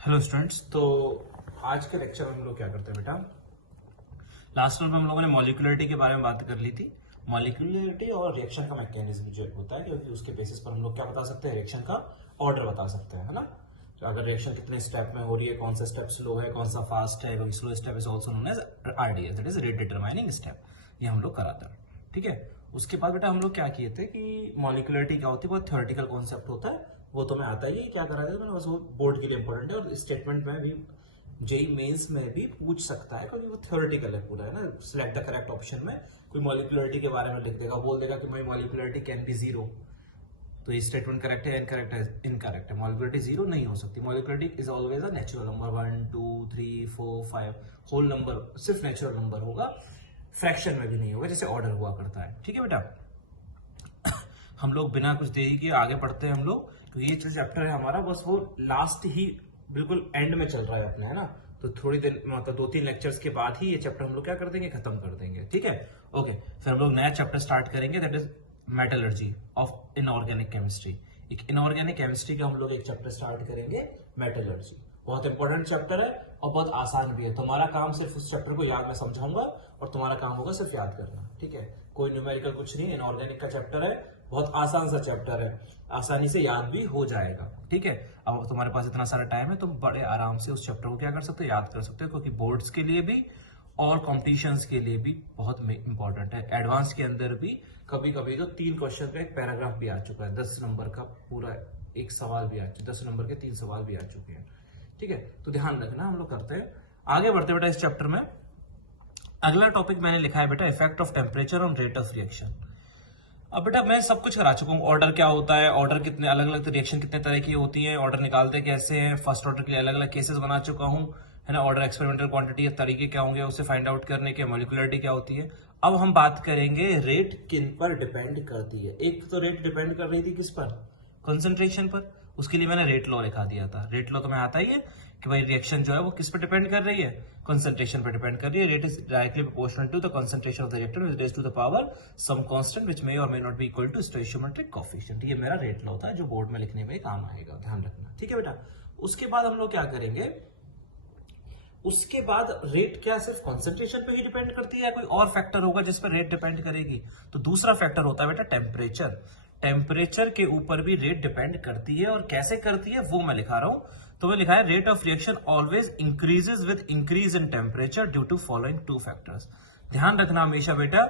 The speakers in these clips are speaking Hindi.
Hello students. तो आज के लेक्चर में हम लोग क्या करते हैं बेटा, लास्ट में हम लोगों ने मॉलिक्यूलरिटी के बारे में बात कर ली थी। मॉलिक्यूलरिटी और रिएक्शन का मैकेनिज्म जो होता है, क्योंकि उसके बेसिस पर हम लोग क्या बता सकते हैं, रिएक्शन का ऑर्डर बता सकते हैं, है ना। तो अगर रिएक्शन कितने स्टेप में हो रही है, कौन सा स्टेप स्लो है, कौन सा फास्ट है, कोई slow step is also known as RDS, that is rate determining step. ये हम लोग कराते हैं, ठीक है। उसके बाद बेटा हम लोग क्या किए थे कि मॉलिक्यूलरिटी क्या होती है, बहुत थ्योरेटिकल कॉन्सेप्ट होता है, वो तो मैं आता ही क्या करा था मैंने, बस वो बोर्ड के लिए इंपॉर्टेंट है और स्टेटमेंट में भी जेई मेंस में भी पूछ सकता है, क्योंकि वो थ्योरेटिकल है पूरा, है ना। सिलेक्ट द करेक्ट ऑप्शन में कोई मॉलिक्यूलरिटी के बारे में लिख देगा, बोल देगा कि my molecularity can be zero, तो ये स्टेटमेंट करेक्ट है, इनकरेक्ट है, इनकरेक्ट है। मॉलिक्यूलरिटी जीरो नहीं हो सकती। Molecularity is always a natural number, 1 2 3 4 5 whole number सिर्फ नेचुरल नंबर होगा, फ्रैक्शन में भी नहीं होगा जैसे ऑर्डर हुआ करता है, ठीक है बेटा। हम लोग बिना कुछ देरी के आगे बढ़ते हैं हम लोग, क्योंकि ये चैप्टर है हमारा, बस वो लास्ट ही बिल्कुल एंड में चल रहा है अपने, है ना। तो थोड़ी देर मतलब 2-3 लेक्चर्स के बाद ही ये चैप्टर हम लोग क्या कर देंगे, खत्म कर देंगे, ठीक है। ओके, फिर हम लोग नया चैप्टर स्टार्ट करेंगे, that is metallurgy of inorganic chemistry. एक इनऑर्गेनिक केमिस्ट्री का हम लोग एक चैप्टर स्टार्ट करेंगे, मेटलर्जी। बहुत इंपॉर्टेंट चैप्टर है और बहुत आसान भी है। तुम्हारा काम सिर्फ उस चैप्टर को याद, मैं समझाऊंगा और तुम्हारा काम होगा सिर्फ याद करना, ठीक है। कोई न्यूमेरिकल कुछ नहीं, इनऑर्गेनिक का चैप्टर है, बहुत आसान सा चैप्टर है, आसानी से याद भी हो जाएगा, ठीक है। अब तुम्हारे पास इतना सारा टाइम है, तुम बड़े आराम से उस चैप्टर को क्या कर सकते हो, याद कर सकते हो, क्योंकि बोर्ड्स के लिए भी और कॉम्पिटिशन्स के लिए भी बहुत इंपॉर्टेंट है। एडवांस के अंदर भी कभी कभी तो 3 क्वेश्चन का एक पैराग्राफ भी आ चुका है, 10 नंबर का पूरा एक सवाल भी आ चुका है, 10 नंबर के 3 सवाल भी आ चुके हैं, ठीक है। तो ध्यान रखना, हम लोग करते हैं आगे बढ़ते बेटा इस चैप्टर में। अगला टॉपिक मैंने लिखा है बेटा, effect of temperature on rate of reaction. अब बेटा मैं सब कुछ करा चुका हूँ, ऑर्डर क्या होता है, ऑर्डर कितने अलग अलग रिएक्शन कितने तरह की होती है, ऑर्डर निकालते कैसे हैं, फर्स्ट ऑर्डर के लिए अलग अलग केसेस बना चुका हूँ, है ना। ऑर्डर एक्सपेरिमेंटल क्वांटिटी तरीके क्या होंगे उसे फाइंड आउट करने के, मॉलिक्यूलरिटी क्या होती है। अब हम बात करेंगे रेट किन पर डिपेंड करती है। एक तो रेट डिपेंड कर रही थी किस पर, कंसंट्रेशन पर। उसके लिए मैंने रेट लॉ लिखा दिया था। रेट लॉ तो मैं आता ही है कि भाई रिएक्शन जो है वो किस पर डिपेंड कर रही है, कंसंट्रेशन पर डिपेंड कर रही है। Rate is directly proportional to the concentration of the reactant which raise to the power some constant which may और may not be equal to stoichiometric coefficient. ये मेरा रेट लॉ होता है जो बोर्ड में लिखने में काम आएगा, ध्यान रखना, ठीक है बेटा। उसके बाद हम लोग क्या करेंगे, उसके बाद रेट क्या सिर्फ कंसंट्रेशन पे ही डिपेंड करती है या कोई और फैक्टर होगा जिस पर रेट डिपेंड करेगी। तो दूसरा फैक्टर होता है बेटा टेम्परेचर। टेम्परेचर के ऊपर भी रेट डिपेंड करती है, और कैसे करती है वो मैं लिखा रहा हूं। तो मैं लिखा है rate of reaction always increases with increase in temperature due to following 2 factors. ध्यान रखना हमेशा बेटा,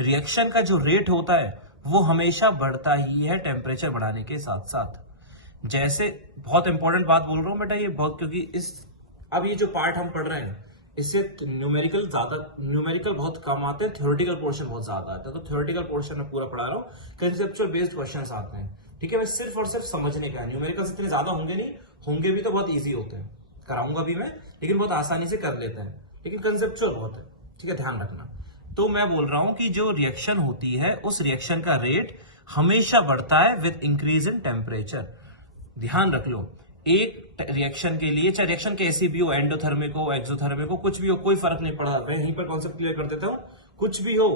रिएक्शन का जो रेट होता है वो हमेशा बढ़ता ही है टेम्परेचर बढ़ाने के साथ साथ। जैसे बहुत इंपॉर्टेंट बात बोल रहा हूं बेटा ये बहुत, क्योंकि इस अब ये जो पार्ट हम पढ़ रहे हैं इससे न्यूमेरिकल बहुत कम आते हैं, थ्योरेटिकल पोर्शन बहुत ज्यादा आता है। तो थ्योरेटिकल पोर्शन में पूरा पढ़ा रहा हूँ, कंसेप्चुअल बेस्ड क्वेश्चंस आते हैं, ठीक है। बस सिर्फ और सिर्फ समझने का है, न्यूमेरिकल्स इतने ज्यादा होंगे नहीं, होंगे भी तो बहुत ईजी होते हैं, कराऊंगा भी मैं, लेकिन बहुत आसानी से कर लेते हैं, लेकिन कंसेप्चुअल बहुत है, ठीक है, ध्यान रखना। तो मैं बोल रहा हूं कि जो रिएक्शन होती है उस रिएक्शन का रेट हमेशा बढ़ता है विद इंक्रीज इन टेम्परेचर। ध्यान रख लो, एक रिएक्शन के लिए, चाहे रिएक्शन कैसी भी हो, एंडोथर्मिक हो, एक्सोथर्मिक हो, कुछ भी हो, कोई फर्क नहीं पड़ता। मैं यहीं पर कॉन्सेप्ट क्लियर कर देता हूं, कुछ भी हो,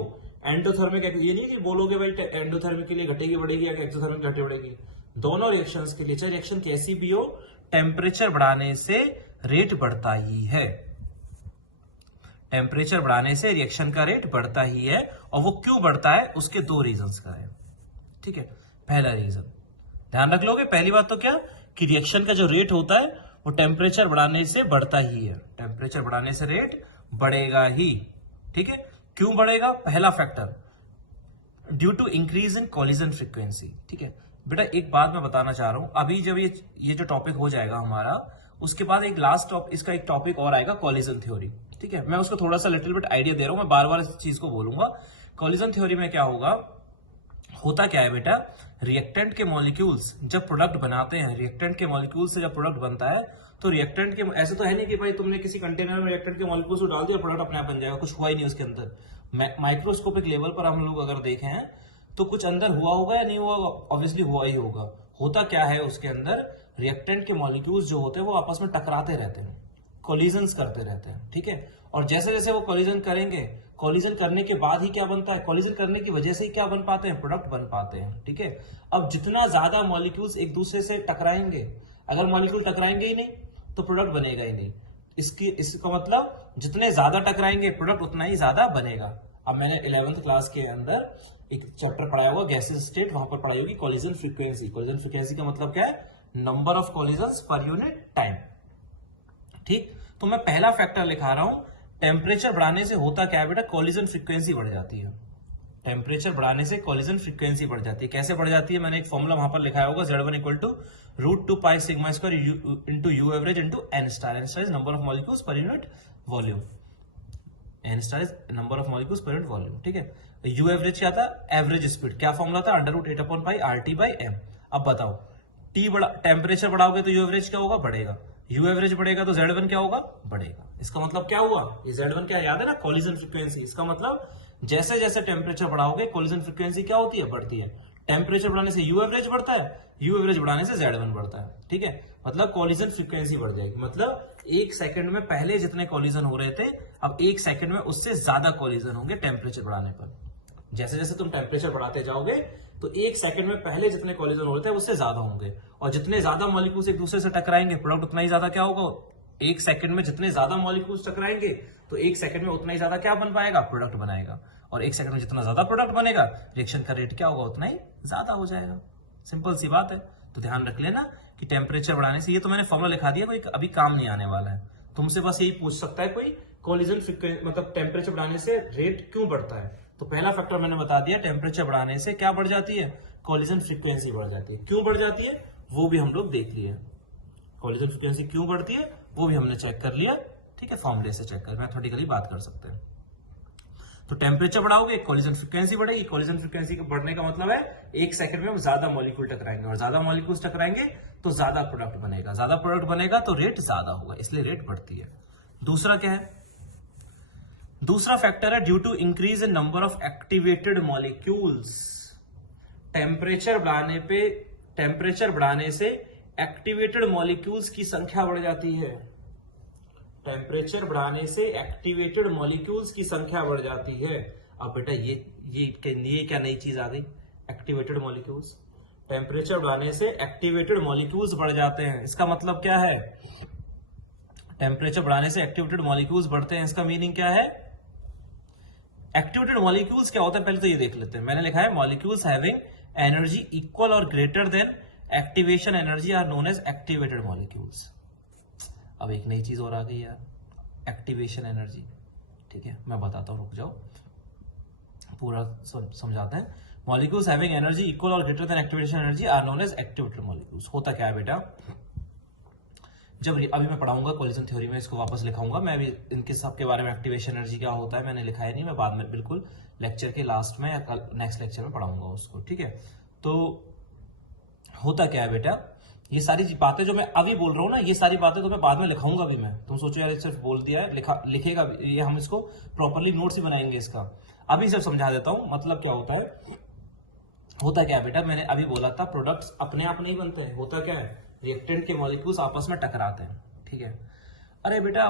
एंडोथर्मिक, ये नहीं कि बोलोगे भाई एंडोथर्मिक के लिए घटेगी बढ़ेगी या एक्सोथर्मिक घटे बढ़ेगी, दोनों रिएक्शंस के लिए चाहे रिएक्शन कैसी भी हो, टेम्परेचर बढ़ाने से रेट बढ़ता ही है। टेम्परेचर बढ़ाने से रिएक्शन का रेट बढ़ता ही है, और वो क्यों बढ़ता है उसके 2 रीजंस का है, ठीक है। पहला रीजन ध्यान रख लोगे, पहली बात तो क्या कि रिएक्शन का जो रेट होता है वो टेम्परेचर बढ़ाने से बढ़ता ही है, टेम्परेचर बढ़ाने से रेट बढ़ेगा ही, ठीक है। क्यों बढ़ेगा, पहला factor due to increase in collision frequency, ठीक है। बेटा एक बात मैं बताना चाह रहा हूं, अभी जब ये जो टॉपिक हो जाएगा हमारा, उसके बाद एक लास्ट इसका एक टॉपिक और आएगा, कॉलिजन थ्योरी, ठीक है। मैं उसको थोड़ा सा लिटिल बिट आइडिया दे रहा हूं, मैं बार बार इस चीज को बोलूंगा। कॉलिजन थ्योरी में क्या होता क्या है बेटा, रिएक्टेंट के मॉलिक्यूल्स जब प्रोडक्ट बनाते हैं, रिएक्टेंट के मॉलिक्यूल से जब प्रोडक्ट बनता है, तो रिएक्टेंट के, ऐसे तो है नहीं कि भाई तुमने किसी कंटेनर में रिएक्टेंट के मॉलिक्यूल्स को डाल दिया और प्रोडक्ट अपने आप बन जाएगा, कुछ हुआ ही नहीं उसके अंदर। माइक्रोस्कोपिक लेवल पर हम लोग अगर देखें हैं तो कुछ अंदर हुआ होगा या नहीं हुआ, ऑब्वियसली हुआ ही होगा। होता क्या है उसके अंदर, रिएक्टेंट के मॉलिक्यूल्स जो होते हैं वो आपस में टकराते रहते हैं, कोलिजन्स करते रहते हैं, ठीक है। और जैसे जैसे वो कोलिजन करेंगे, कोलिजन करने के बाद ही क्या बनता है, कोलिजन करने की वजह से ही क्या बन पाते हैं, प्रोडक्ट बन पाते हैं, ठीक है। अब जितना ज्यादा मॉलिक्यूल्स एक दूसरे से टकराएंगे, अगर मॉलिक्यूल टकराएंगे ही नहीं तो प्रोडक्ट बनेगा ही नहीं। इसका मतलब जितने ज्यादा टकराएंगे प्रोडक्ट उतना ही ज्यादा बनेगा। अब मैंने 11th क्लास के अंदर एक चैप्टर पढ़ाया हुआ गैसेस स्टेट, वहां पर पढ़ाई होगी कोलिजन फ्रीक्वेंसी। कोलिजन फ्रीक्वेंसी का मतलब क्या है? Number of collisions per unit time. ठीक, तो मैं पहला फैक्टर लिखा रहा हूं, टेम्परेचर बढ़ाने से होता क्या है बेटा? कोलिजन फ्रीक्वेंसी बढ़ जाती है। टेम्परेचर बढ़ाने से कोलिजन फ्रीक्वेंसी बढ़ जाती है। कैसे बढ़ जाती है? मैंने एक फॉर्मूला वहां पर लिखा होगा, Z1 equal to √2 pi sigma square into U average into N star. N star is number of molecules per unit volume. N star is number of molecules per unit volume. ठीक है, यू एवरेज क्या था? Average speed. क्या फॉर्मूला था? √8/पाई RT बाई M। अब बताओ, टी बड़ा, टेम्परेचर बढ़ाओगे तो यू एवरेज क्या होगा? बढ़ेगा। यू एवरेज बढ़ेगा तो Z1 क्या होगा? बढ़ेगा। इसका मतलब क्या हुआ? ये Z1 क्या याद है ना? Collision frequency. इसका मतलब जैसे जैसे टेम्परेचर बढ़ाओगे कोलिजन फ्रीक्वेंसी क्या होती है? बढ़ती है। टेम्परेचर बढ़ाने से यू एवरेज बढ़ता है, यू एवरेज बढ़ाने से Z1 बढ़ता है। ठीक है, मतलब कोलिजन फ्रीक्वेंसी बढ़ जाएगी। मतलब एक सेकंड में पहले जितने कोलिजन हो रहे थे, अब एक सेकंड में उससे ज्यादा कोलिजन होंगे टेम्परेचर बढ़ाने पर। जैसे जैसे तुम टेम्परेचर बढ़ाते जाओगे तो एक सेकंड में पहले जितने कोलिजन हो रहे थे उससे ज्यादा होंगे, और जितने ज्यादा मॉलिक्यूल्स एक दूसरे से टकराएंगे प्रोडक्ट उतना ही ज्यादा क्या होगा? एक सेकंड में जितने ज्यादा मॉलिक्यूल्स टकराएंगे तो एक सेकंड में उतना ही ज्यादा क्या बन पाएगा? प्रोडक्ट बनाएगा। और एक सेकंड में जितना ज्यादा प्रोडक्ट बनेगा रिएक्शन का रेट क्या होगा? उतना ही ज्यादा हो जाएगा। सिंपल सी बात है। तो ध्यान रख लेना कि टेम्परेचर बढ़ाने से, ये तो मैंने फॉर्मूला लिखा दिया, कोई अभी काम नहीं आने वाला है। तुमसे बस यही पूछ सकता है कोई, कोलिजन फ्रीक्वेंसी मतलब टेम्परेचर बढ़ाने से रेट क्यों बढ़ता है? तो पहला फैक्टर मैंने बता दिया, टेम्परेचर बढ़ाने से क्या बढ़ जाती है? कोलिजन फ्रीक्वेंसी बढ़ जाती है। क्यों बढ़ जाती है वो भी हम लोग देख लिए। कोलिजन फ्रीक्वेंसी क्यों बढ़ती है वो भी हमने चेक कर लिया। ठीक है, फॉर्मूले से चेक कर, मैथमेटिकली बात कर सकते हैं। तो टेम्परेचर बढ़ाओगे कोलिजन फ्रीक्वेंसी बढ़ेगी। कोलिजन फ्रीक्वेंसी के बढ़ने का मतलब है एक सेकंड में हम ज्यादा मॉलिक्यूल टकराएंगे, और ज्यादा मॉलिक्यूल्स टकराएंगे तो ज्यादा प्रोडक्ट बनेगा। ज्यादा प्रोडक्ट बनेगा तो रेट ज्यादा होगा, इसलिए रेट बढ़ती है। दूसरा क्या है? दूसरा फैक्टर है due to increase in number of activated molecules. Temperature बढ़ाने से एक्टिवेटेड मॉलिक्यूल्स की संख्या बढ़ जाती है। टेम्परेचर बढ़ाने से एक्टिवेटेड मॉलिक्यूल्स की संख्या बढ़ जाती है। अब बेटा ये क्या नई चीज आ गई? Activated molecules. टेम्परेचर बढ़ाने से एक्टिवेटेड मॉलिक्यूल्स बढ़ जाते हैं, इसका मतलब क्या है? टेम्परेचर बढ़ाने से एक्टिवेटेड मॉलिक्यूल्स बढ़ते हैं, इसका मीनिंग क्या है? एक्टिवेटेड मॉलिक्यूल्स क्या होता है पहले तो ये देख लेते हैं। मैंने लिखा है मॉलिक्यूल्स हैविंग एनर्जी इक्वल और greater than activation energy are known as activated molecules. अब एक नई चीज और आ गई यार, एक्टिवेशन एनर्जी। ठीक है, मैं बताता हूं, रुक जाओ, पूरा समझाते हैं। मॉलिक्यूल्स हैविंग एनर्जी इक्वल और greater than activation energy are known as activated molecules. होता क्या है बेटा? जब अभी मैं पढ़ाऊंगा कोलिजन थ्योरी में, इसको वापस लिखाऊंगा मैं। अभी इनके सब के बारे में एक्टिवेशन एनर्जी क्या होता है मैंने लिखा है नहीं, मैं बाद में बिल्कुल लेक्चर के लास्ट में या कल नेक्स्ट लेक्चर में पढ़ाऊंगा उसको। ठीक है, तो होता क्या है बेटा? ये सारी बातें जो मैं अभी बोल रहा हूँ ना, ये सारी बातें तो मैं बाद में लिखाऊंगा भी मैं। तुम सोचो यार सिर्फ बोल दिया है, लिखेगा ये, हम इसको प्रॉपरली नोट्स ही बनाएंगे इसका। अभी सिर्फ समझा देता हूँ मतलब क्या होता है। होता क्या है बेटा? मैंने अभी बोला था प्रोडक्ट्स अपने आप नहीं बनते हैं। होता क्या है? रिएक्टेंट के मॉलिक्यूल्स आपस में टकराते हैं। ठीक है, अरे बेटा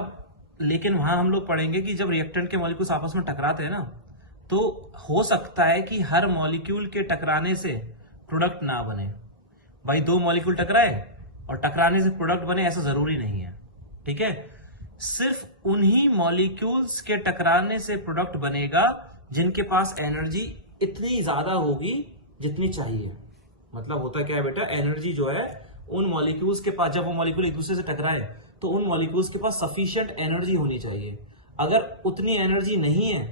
लेकिन वहां हम लोग पढ़ेंगे कि जब रिएक्टेंट के मॉलिक्यूल्स आपस में टकराते हैं ना, तो हो सकता है कि हर मॉलिक्यूल के टकराने से प्रोडक्ट ना बने। भाई दो मॉलिक्यूल टकराए और टकराने से प्रोडक्ट बने ऐसा जरूरी नहीं है। ठीक है, सिर्फ उन्हीं मॉलिक्यूल्स के टकराने से प्रोडक्ट बनेगा जिनके पास एनर्जी इतनी ज्यादा होगी जितनी चाहिए। मतलब होता क्या है बेटा? एनर्जी जो है उन मॉलिक्यूल्स के पास, जब वो मॉलिक्यूल एक दूसरे से टकराए तो उन मॉलिक्यूल्स के पास सफिशिएंट एनर्जी होनी चाहिए। अगर उतनी एनर्जी नहीं है,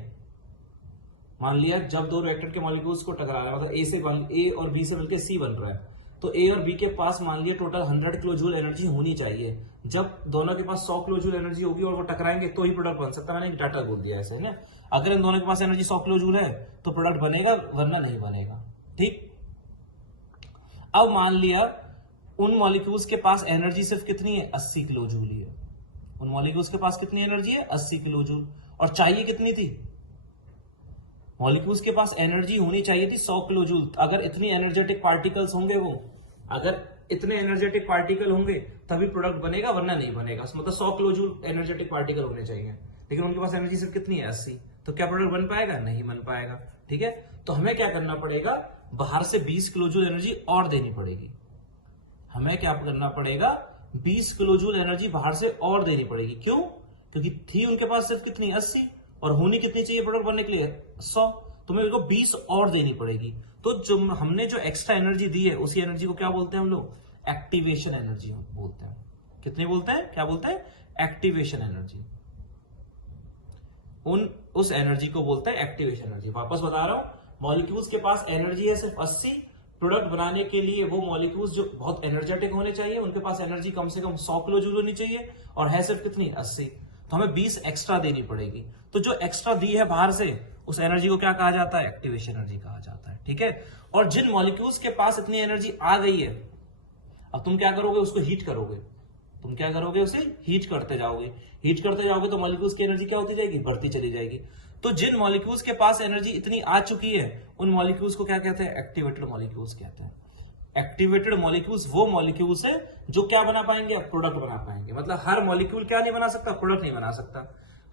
मान लिया जब दो रिएक्टेंट के मॉलिक्यूल्स को टकरा रहा है, मतलब ए और बी से मिलकर सी बन रहा है, तो ए और बी के पास मान लिया टोटल 100 किलो जूल एनर्जी होनी चाहिए। जब दोनों के पास 100 किलो जूल एनर्जी होगी और वो टकराएंगे तो ही प्रोडक्ट बन सकता है। मैंने एक डाटा बोल दिया ऐसे है ना। अगर इन दोनों के पास एनर्जी 100 किलो जूल है तो प्रोडक्ट बनेगा, वरना नहीं बनेगा। ठीक, अब मान लिया उन मॉलिक्यूल्स के पास एनर्जी सिर्फ कितनी है? 80 किलो जूल ही है। उन मॉलिक्यूल्स के पास कितनी एनर्जी है? 80 किलो जूल। और चाहिए कितनी थी? मॉलिक्यूल्स के पास एनर्जी होनी चाहिए थी 100 किलो जूल। अगर इतनी एनर्जेटिक पार्टिकल्स होंगे, अगर इतने एनर्जेटिक पार्टिकल होंगे तभी प्रोडक्ट बनेगा, वरना नहीं बनेगा। मतलब 100 किलो जूल एनर्जेटिक पार्टिकल होने चाहिए, लेकिन उनके पास एनर्जी सिर्फ कितनी है? 80। तो क्या प्रोडक्ट बन पाएगा? नहीं बन पाएगा। ठीक है, तो हमें क्या करना पड़ेगा? बाहर से 20 किलो जूल एनर्जी और देनी पड़ेगी। हमें क्या करना पड़ेगा? 20 किलो जूल एनर्जी बाहर से और देनी पड़ेगी। क्यों? क्योंकि थी उनके पास सिर्फ कितनी 80 और होनी कितनी चाहिए प्रोडक्ट बनने के लिए 100, तुम्हें इनको 20 और देनी पड़ेगी। तो जो हमने जो एक्स्ट्रा एनर्जी दी है उसी एनर्जी को क्या बोलते हैं हम लोग? एक्टिवेशन एनर्जी बोलते हैं। कितनी बोलते हैं? क्या बोलते हैं? Activation energy. उस एनर्जी को बोलते हैं एक्टिवेशन एनर्जी। वापस बता रहा हूं, मॉलिक्यूल्स के पास एनर्जी है सिर्फ 80, प्रोडक्ट बनाने के लिए वो मॉलिक्यूल्स जो बहुत एनर्जेटिक होने चाहिए उनके पास एनर्जी कम से कम 100 किलो जूल होनी चाहिए और है सिर्फ कितनी 80, तो हमें 20 एक्स्ट्रा देनी पड़ेगी। तो जो एक्स्ट्रा दी है बाहर से उस एनर्जी को क्या कहा जाता है? एक्टिवेशन एनर्जी कहा जाता है। ठीक है, और जिन मॉलिक्यूल्स के पास इतनी एनर्जी आ गई है, अब तुम क्या करोगे? उसको हीट करोगे। तुम क्या करोगे? उसे हीट करते जाओगे। हीट करते जाओगे तो मॉलिक्यूल्स की एनर्जी क्या होती जाएगी? बढ़ती चली जाएगी। तो जिन मॉलिक्यूल्स के पास एनर्जी इतनी आ चुकी है उन मॉलिक्यूल्स को क्या कहते हैं? एक्टिवेटेड मॉलिक्यूल्स कहते हैं। एक्टिवेटेड मॉलिक्यूल्स वो मॉलिक्यूल्स है जो क्या बना पाएंगे? प्रोडक्ट बना पाएंगे। मतलब हर मॉलिक्यूल क्या नहीं बना सकता? प्रोडक्ट नहीं बना सकता।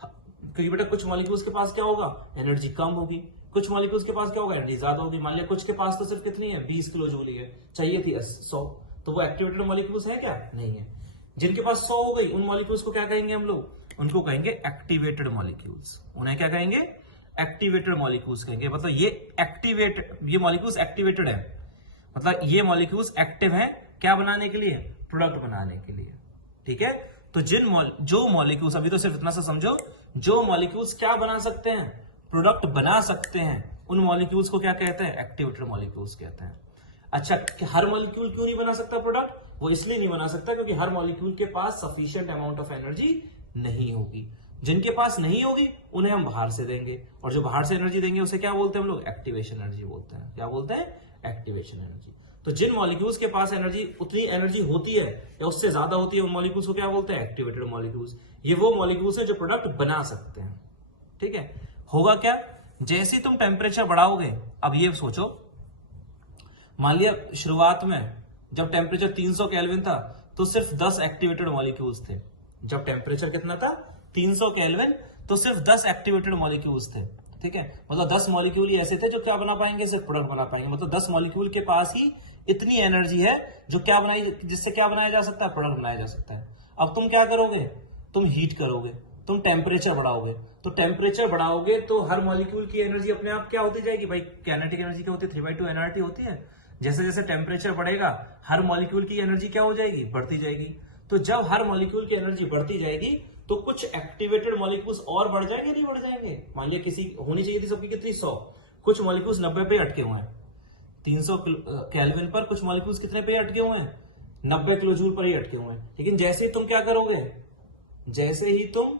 क्योंकि बेटा कुछ मॉलिक्यूल्स के पास क्या होगा? एनर्जी कम होगी, कुछ मॉलिक्यूल्स के पास क्या होगा? एनर्जी ज्यादा होगी। मान लिया कुछ के पास तो सिर्फ कितनी है? 20 किलो जूल ही है, चाहिए थी 100, तो वो एक्टिवेटेड मॉलिक्यूल्स है क्या? नहीं है। जिनके पास 100 हो गई उन मॉलिक्यूल्स को क्या कहेंगे हम लोग? उनको कहेंगे एक्टिवेटेड मॉलिक्यूल्स। उन्हें क्या कहेंगे? एक्टिवेटेड मॉलिक्यूल्स कहेंगे। मतलब ये मॉलिक्यूल्स एक्टिवेटेड है, मतलब ये मॉलिक्यूल्स एक्टिव है क्या बनाने के लिए? प्रोडक्ट बनाने के लिए। ठीक है, तो जो मॉलिक्यूल्स, अभी तो सिर्फ इतना सा समझो, जो मॉलिक्यूल्स क्या बना सकते हैं? प्रोडक्ट बना सकते हैं, उन मॉलिक्यूल्स को क्या कहते हैं? एक्टिवेटेड मॉलिक्यूल्स कहते हैं। अच्छा, हर मॉलिक्यूल क्यों नहीं बना सकता प्रोडक्ट? वो इसलिए नहीं बना सकता क्योंकि हर मॉलिक्यूल के पास सफिशिएंट अमाउंट ऑफ एनर्जी नहीं होगी। जिनके पास नहीं होगी उन्हें हम बाहर से देंगे, और जो बाहर से एनर्जी देंगे उसे क्या बोलते हैं हम लोग? एक्टिवेशन एनर्जी बोलते हैं। क्या बोलते हैं? Activation energy. तो जिन मॉलिक्यूल्स के पास एनर्जी उतनी एनर्जी होती है या उससे ज्यादा होती है उन मॉलिक्यूल्स को क्या बोलते हैं? Activated molecules. ये वो मॉलिक्यूल्स हैं जो प्रोडक्ट बना सकते हैं। ठीक है, होगा क्या? जैसे ही तुम टेम्परेचर बढ़ाओगे, अब ये सोचो, मान लिया शुरुआत में जब टेम्परेचर 300 केल्विन था तो सिर्फ 10 एक्टिवेटेड मॉलिक्यूल्स थे। जब टेम्परेचर कितना था? 300 केल्विन, तो सिर्फ 10 एक्टिवेटेड मॉलिक्यूल्स थे। ठीक है, मतलब 10 मॉलिक्यूल ही ऐसे थे जो क्या बना पाएंगे? सिर्फ प्रोडक्ट बना पाएंगे। मतलब 10 मॉलिक्यूल के पास ही इतनी एनर्जी है जो क्या जिससे क्या बनाया जा सकता है? प्रोडक्ट बनाया जा सकता है। अब तुम क्या करोगे? तुम हीट करोगे, तुम टेम्परेचर बढ़ाओगे। तो टेम्परेचर बढ़ाओगे तो हर मॉलिक्यूल की एनर्जी अपने आप क्या होती जाएगी भाई? काइनेटिक एनर्जी क्या होती है? 3/2 nRT होती है। जैसे जैसे टेम्परेचर बढ़ेगा हर मॉलिक्यूल की एनर्जी क्या हो जाएगी? बढ़ती जाएगी। तो जब हर मॉलिक्यूल की एनर्जी बढ़ती जाएगी तो कुछ एक्टिवेटेड मॉलिक्यूल्स और बढ़ जाएंगे, नहीं बढ़ जाएंगे? मान लिया किसी होनी चाहिए थी सबकी कितनी 100, कुछ मॉलिक्यूल्स 90 पे अटके हुए हैं। 300 केल्विन पर कुछ मॉलिक्यूल्स कितने पे अटके हुए हैं? 90 किलो जूल पर ही अटके हुए हैं। लेकिन जैसे ही तुम क्या करोगे? जैसे ही तुम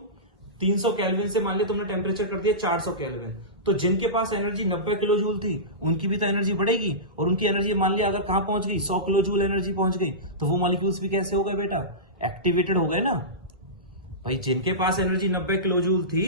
300 केल्विन से मान लिया तुमने टेम्परेचर कर दिया 400 केल्विन, तो जिनके पास एनर्जी 90 किलो जूल थी उनकी भी तो एनर्जी बढ़ेगी, और उनकी एनर्जी मान लिया अगर कहां पहुंच गई? 100 किलो जूल एनर्जी पहुंच गई, तो वो मॉलिक्यूल्स भी कैसे हो गए बेटा? एक्टिवेटेड हो गए ना भाई। जिनके पास एनर्जी 90 किलो जूल थी,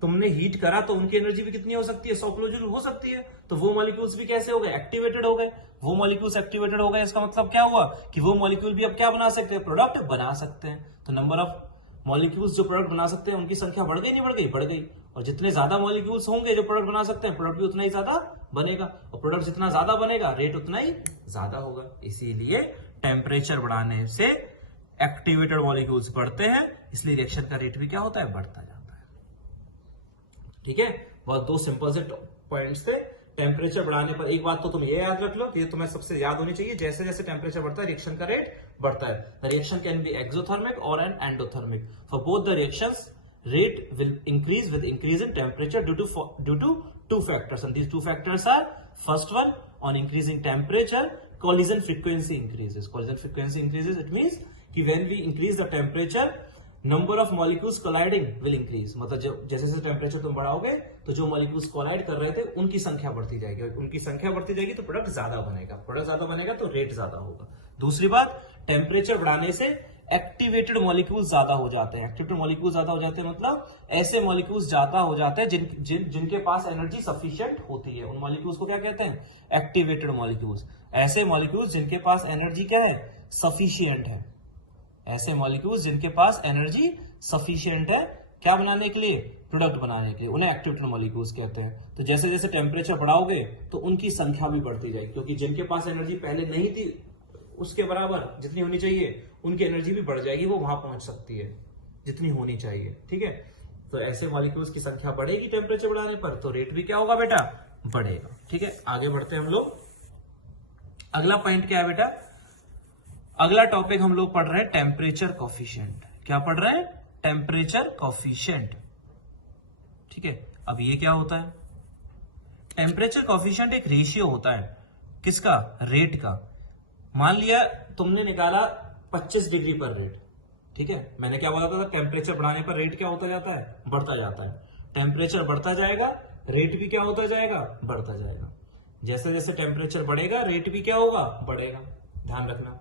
तुमने हीट करा तो उनकी एनर्जी भी कितनी हो सकती है? 100 किलो जूल हो सकती है। तो वो मॉलिक्यूल्स भी कैसे हो गए? एक्टिवेटेड हो गए। वो मॉलिक्यूल्स एक्टिवेटेड हो गए, इसका मतलब क्या हुआ कि वो मॉलिक्यूल भी अब क्या बना सकते हैं? प्रोडक्ट बना सकते हैं। तो नंबर ऑफ मॉलिक्यूल्स जो प्रोडक्ट बना सकते हैं उनकी संख्या बढ़ गई, नहीं बढ़ गई? बढ़ गई। और जितने ज्यादा मॉलिक्यूल्स होंगे जो प्रोडक्ट बना सकते हैं, प्रोडक्ट भी उतना ही ज्यादा बनेगा, और प्रोडक्ट जितना ज्यादा बनेगा रेट उतना ही ज्यादा होगा। इसीलिए टेम्परेचर बढ़ाने से एक्टिवेटेड मॉलिक्यूल्स बढ़ते हैं, इसलिए रिएक्शन का रेट भी क्या होता है? बढ़ता जाता है। ठीक है, बहुत दो सिंपल से पॉइंट्स थे। टेम्परेचर बढ़ाने पर एक बात तो तुम ये याद रख लो, ये तुम्हें सबसे याद होनी चाहिए, जैसे जैसे टेम्परेचर बढ़ता है रिएक्शन का रेट बढ़ता है। The reaction can be exothermic और an endothermic. For both the reactions rate will increase with increase in temperature due to two factors, and these two factors are, first one, on increasing temperature collision frequency increases. Collision frequency increases, it means कि when we increase the temperature number of molecules colliding will increase. मतलब जैसे जैसे टेम्परेचर तुम बढ़ाओगे तो जो मॉलिक्यूल्स कोलाइड कर रहे थे उनकी संख्या बढ़ती जाएगी, और उनकी संख्या बढ़ती जाएगी तो प्रोडक्ट ज्यादा बनेगा, प्रोडक्ट ज्यादा बनेगा तो रेट ज्यादा होगा। दूसरी बात, टेम्परेचर बढ़ाने से एक्टिवेटेड मॉलिक्यूल्स ज्यादा हो जाते हैं। एक्टिवेटेड मॉलिक्यूल्स ज्यादा हो जाते हैं मतलब ऐसे मॉलिक्यूल्स ज्यादा हो जाते हैं जिनके पास एनर्जी सफिशिएंट होती है। उन मॉलिक्यूल्स को क्या कहते हैं? Activated molecules. ऐसे मॉलिक्यूल्स जिनके पास एनर्जी क्या है? सफिशिएंट है। ऐसे मॉलिक्यूल्स जिनके पास एनर्जी सफिशिएंट है क्या बनाने के लिए? प्रोडक्ट बनाने के लिए, उन्हें एक्टिवेटेड मॉलिक्यूल्स कहते हैं। तो जैसे जैसे टेम्परेचर बढ़ाओगे तो उनकी संख्या भी बढ़ती जाएगी, क्योंकि जिनके पास एनर्जी पहले नहीं थी उसके बराबर जितनी होनी चाहिए उनकी एनर्जी भी बढ़ जाएगी, वो वहां पहुंच सकती है जितनी होनी चाहिए। ठीक है, तो ऐसे मॉलिक्यूल्स की संख्या बढ़ेगी टेम्परेचर बढ़ाने पर, तो रेट भी क्या होगा बेटा, बढ़ेगा। ठीक है, आगे बढ़ते हैं हम लोग। अगला पॉइंट क्या है बेटा, अगला टॉपिक हम लोग पढ़ रहे हैं टेम्परेचर कॉफिशिएंट। क्या पढ़ रहे हैं, टेम्परेचर कॉफिशिएंट। ठीक है, अब ये क्या होता है, टेम्परेचर कॉफिशिएंट एक रेशियो होता है, किसका, रेट का। मान लिया तुमने निकाला 25 डिग्री पर रेट। ठीक है, मैंने क्या बोला था, टेम्परेचर बढ़ाने पर रेट क्या होता जाता है, बढ़ता जाता है। टेम्परेचर बढ़ता जाएगा, रेट भी क्या होता जाएगा, बढ़ता जाएगा। जैसे जैसे टेम्परेचर बढ़ेगा रेट भी क्या होगा, बढ़ेगा, ध्यान रखना।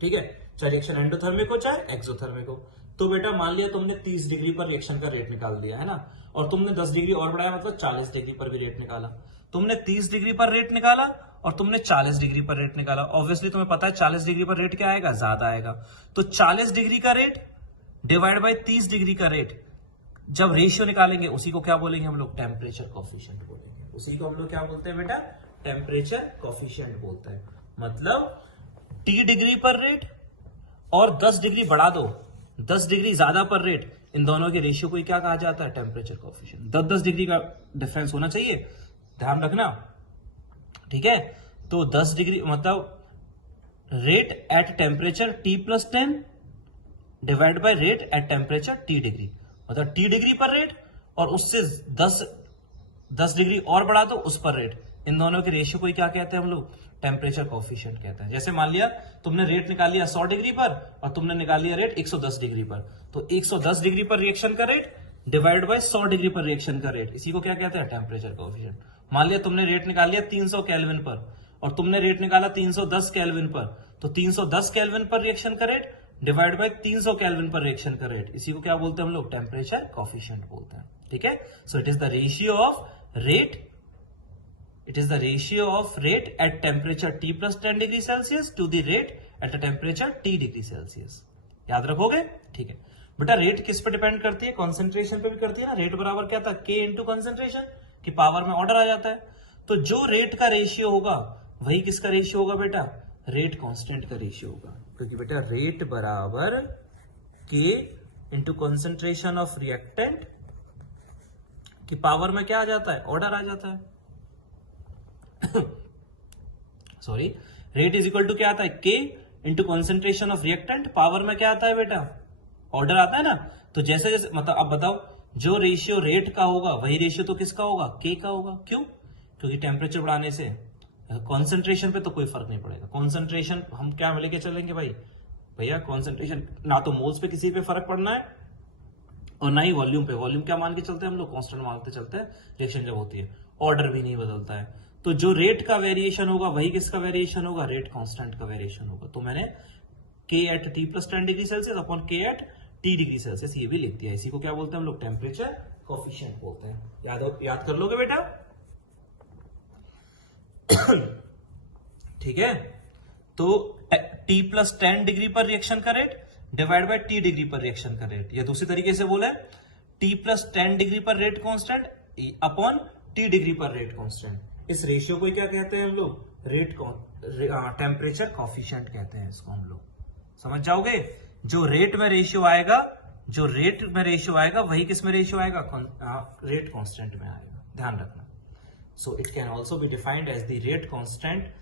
ठीक है, चाहे रिएक्शन एंडोथर्मिक हो चाहे एक्सोथर्मिक हो। तो बेटा मान लिया तुमने 30 डिग्री पर रिएक्शन का रेट निकाल दिया है ना, और तुमने 10 डिग्री और बढ़ाया, मतलब 40 डिग्री पर भी रेट निकाला। तुमने 30 डिग्री पर रेट निकाला और तुमने 40 डिग्री पर रेट निकाला। ऑब्वियसली तुम्हें पता है 40 डिग्री पर रेट क्या आएगा, ज्यादा आएगा। तो 40 डिग्री का रेट डिवाइड बाय 30 डिग्री का रेट, जब रेशियो निकालेंगे उसी को क्या बोलेंगे हम लोग, टेम्परेचर कॉफिशिएंट बोलेंगे। उसी को हम लोग क्या बोलते हैं बेटा, टेम्परेचर कॉफिशिएंट बोलते हैं। मतलब T डिग्री पर रेट और 10 डिग्री बढ़ा दो, 10 डिग्री ज्यादा पर रेट, इन दोनों के रेशियो को क्या कहा जाता है, टेम्परेचर कॉफिशिएंट। 10-10 डिग्री का डिफरेंस होना चाहिए, ध्यान रखना। ठीक है, तो 10 डिग्री मतलब rate at temperature T+10 divide by rate at temperature T degree, मतलब T डिग्री पर रेट और उससे 10 डिग्री और बढ़ा दो उस पर रेट, इन दोनों के रेशियो को क्या कहते हैं हम लोग, टेम्परेचर कॉफिशिएंट कहते हैं। जैसे मान लिया तुमने रेट निकाल लिया 100 डिग्री पर और तुमने निकाल लिया रेट 110 डिग्री पर, तो 110 डिग्री पर रिएक्शन का रेट डिवाइड बाय 100 डिग्री पर रिएक्शन का रेट, इसी को क्या कहते हैं, टेम्परेचर कॉफिशिएंट। मान लिया तुमने रेट निकाल लिया 300 केल्विन पर और तुमने रेट निकाला 310 केल्विन पर, तो 310 केल्विन पर रिएक्शन का रेट डिवाइड बाय 300 केल्विन पर रिएक्शन का रेट, इसी को क्या बोलते हैं हम लोग, टेम्परेचर कॉफिशिएंट बोलते हैं। ठीक है, so it is the ratio of rate, it is the ratio of rate at temperature T+10 degree Celsius to the rate at a temperature T degree Celsius। याद रखोगे। ठीक है बेटा, रेट किस पे डिपेंड करती है, कॉन्सेंट्रेशन पे भी करती है ना। रेट बराबर क्या था, K इंटू कॉन्सेंट्रेशन, की पावर में ऑर्डर आ जाता है। तो जो रेट का रेशियो होगा वही किसका रेशियो होगा बेटा, रेट कांस्टेंट का रेशियो होगा, क्योंकि बेटा रेट बराबर K into concentration of reactant की पावर में क्या आ जाता है, ऑर्डर आ जाता है। Sorry, rate is equal to क्या आता है, K into concentration of reactant, power में क्या आता है बेटा, ऑर्डर आता है ना। तो जैसे जैसे मतलब अब बताओ, जो रेशियो रेट का होगा वही रेशियो तो किसका होगा, K का होगा। क्यों, क्योंकि टेम्परेचर बढ़ाने से कॉन्सेंट्रेशन पे तो कोई फर्क नहीं पड़ेगा। कॉन्सेंट्रेशन हम क्या लेके चलेंगे भाई, भैया कॉन्सेंट्रेशन ना तो मोल्स पे किसी पे फर्क पड़ना है और ना ही वॉल्यूम पे। वॉल्यूम क्या मान के चलते हैं हम लोग, कांस्टेंट मानते चलते हैं रिएक्शन जब होती है, ऑर्डर भी नहीं बदलता है। तो जो रेट का वेरिएशन होगा वही किसका वेरिएशन होगा, रेट कांस्टेंट का वेरिएशन होगा। तो मैंने K at T+10 degree Celsius upon K at T degree Celsius ये भी लिख दिया। इसी को क्या बोलते हैं हम लोग, टेम्परेचर कोफिशिएंट बोलते हैं। याद कर लोगे बेटा। ठीक है, तो T+10 डिग्री पर रिएक्शन का rate divide by T degree पर रिएक्शन का रेट, या दूसरी तरीके से बोले T+10 डिग्री पर rate constant upon T degree पर रेट कांस्टेंट। इस रेशियो को क्या कहते हैं हम लोग, रेट टेम्परेचर कॉफिशिएंट कहते हैं इसको हम लोग, समझ जाओगे। जो रेट में रेशियो आएगा, जो रेट में रेशियो आएगा वही किस में रेशियो आएगा, रेट कांस्टेंट में आएगा, ध्यान रखना। So it can also be defined as the rate constant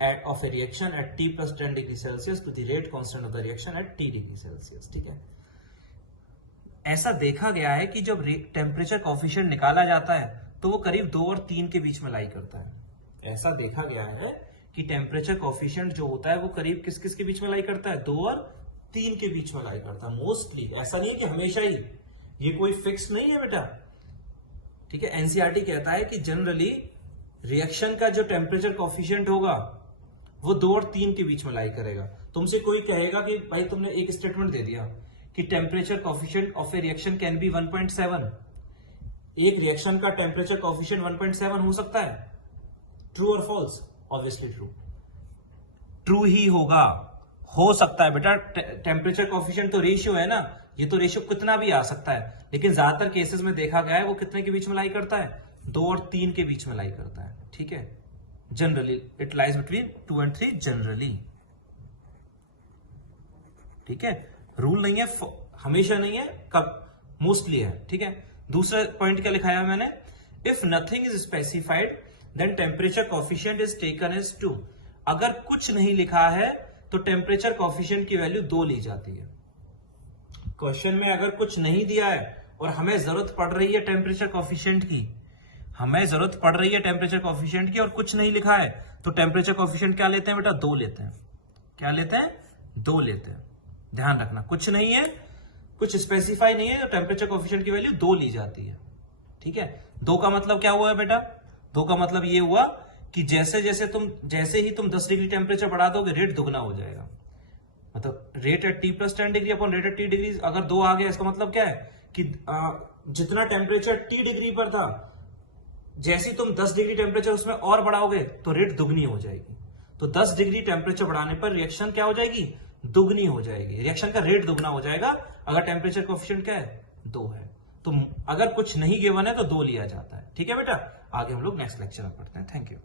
of a reaction at T+10 degree Celsius to the rate constant of the reaction at T degree Celsius। ठीक है, ऐसा देखा गया है कि जब टेम्परेचर कॉफिशिएंट निकाला जाता है तो वो करीब 2 और 3 के बीच में लाई करता है। ऐसा देखा गया है कि टेम्परेचर कॉफिशिएंट जो होता है वो करीब किस किस के बीच में लाई करता है, 2 और 3 के बीच में लाई करता है मोस्टली। ऐसा नहीं है कि हमेशा ही, ये कोई फिक्स नहीं है बेटा। ठीक है, एनसीईआरटी कहता है कि जनरली रिएक्शन का जो टेम्परेचर कॉफिशिएंट होगा वो 2 और 3 के बीच में लाई करेगा। तुमसे कोई कहेगा कि भाई तुमने एक स्टेटमेंट दे दिया कि temperature coefficient of A reaction can B 1.7, एक रिएक्शन का टेम्परेचर कॉफिशिएंट 1.7 हो सकता है, ट्रू और फॉल्स, ऑब्वियसली ट्रू, ट्रू ही होगा, हो सकता है बेटा। टेम्परेचर कॉफिशिएंट तो रेशियो है ना, ये तो रेशियो कितना भी आ सकता है, लेकिन ज्यादातर केसेस में देखा गया है वो कितने के बीच में लाई करता है, 2 और 3 के बीच में लाई करता है। ठीक है, generally it lies between 2 and 3 generally. ठीक है, रूल नहीं है, हमेशा नहीं है, कब मोस्टली है। ठीक है, दूसरा पॉइंट क्या लिखा है मैंने, if nothing is specified then temperature coefficient is taken as 2। अगर कुछ नहीं लिखा है तो टेम्परेचर कॉफिशिएंट की वैल्यू 2 ली जाती है। क्वेश्चन में अगर कुछ नहीं दिया है और हमें जरूरत पड़ रही है टेम्परेचर कॉफिशिएंट की, हमें जरूरत पड़ रही है टेम्परेचर कॉफिशिएंट की और कुछ नहीं लिखा है, तो टेम्परेचर कॉफिशिएंट क्या लेते हैं बेटा, 2 लेते हैं। क्या लेते हैं, 2 लेते हैं। ध्यान रखना, कुछ नहीं है, कुछ स्पेसिफाई नहीं है, तो टेम्परेचर कॉफिशिएंट की वैल्यू 2 ली जाती है। ठीक है, 2 का मतलब क्या हुआ है बेटा, 2 का मतलब ये हुआ कि जैसे ही तुम 10 डिग्री टेम्परेचर बढ़ा दोगे रेट दुगना हो जाएगा। मतलब rate at T plus 10 degree upon rate at T degree, अगर 2 आ गया इसका मतलब क्या है कि जितना टेम्परेचर टी डिग्री पर था, जैसे ही तुम 10 डिग्री टेम्परेचर उसमें और बढ़ाओगे तो रेट दुगनी हो जाएगी। तो 10 डिग्री टेम्परेचर बढ़ाने पर रिएक्शन क्या हो जाएगी, दुगनी हो जाएगी। रिएक्शन का रेट दुगना हो जाएगा अगर टेम्परेचर कोएफिशिएंट क्या है, 2 है। तो अगर कुछ नहीं गिवन है तो 2 लिया जाता है। ठीक है बेटा, आगे हम लोग नेक्स्ट लेक्चर में पढ़ते हैं। Thank you.